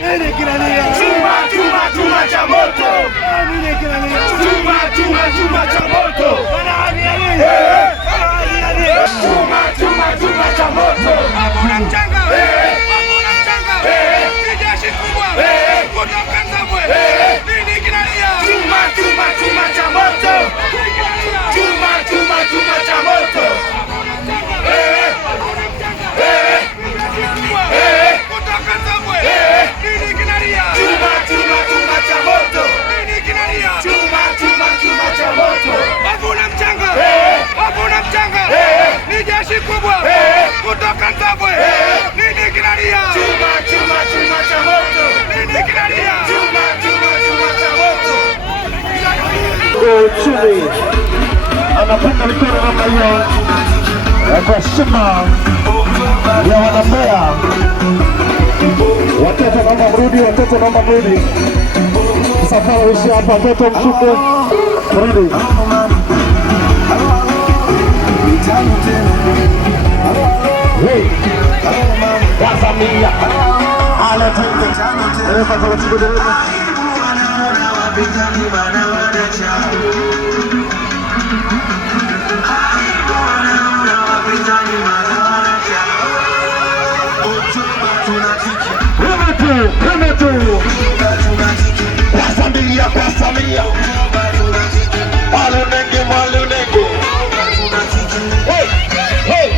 Nini kinalia? Chuma cha moto. Nini kinalia? Chuma cha moto. Chuma cha moto. Hakuna mchanga. Hakuna mchanga. Ni jeshi kubwa. Kutoka Nzambwe. Nini kinalia? Chuma cha moto. Chuma cha moto. Kutoka Nzambwe. Nini kinalia? Chuma cha moto. Nini kinalia? Chuma cha moto. Hakuna mchanga. Hakuna mchanga. Ni jeshi kubwa. Kutoka Nzambwe. Nini kinalia? Chuma cha moto. Nini kinalia? Chuma cha moto. Chini anapiga mikono namna hiyo kwa heshima ya wanambea. Watoto naomba mrudi, watoto naomba mrudi. Msafara uishi hapa, watoto mshuke mrudi. Hey, Tanzania ala tende dereva taratibu dereva. Kama tu kwa Samia malunenge hey hey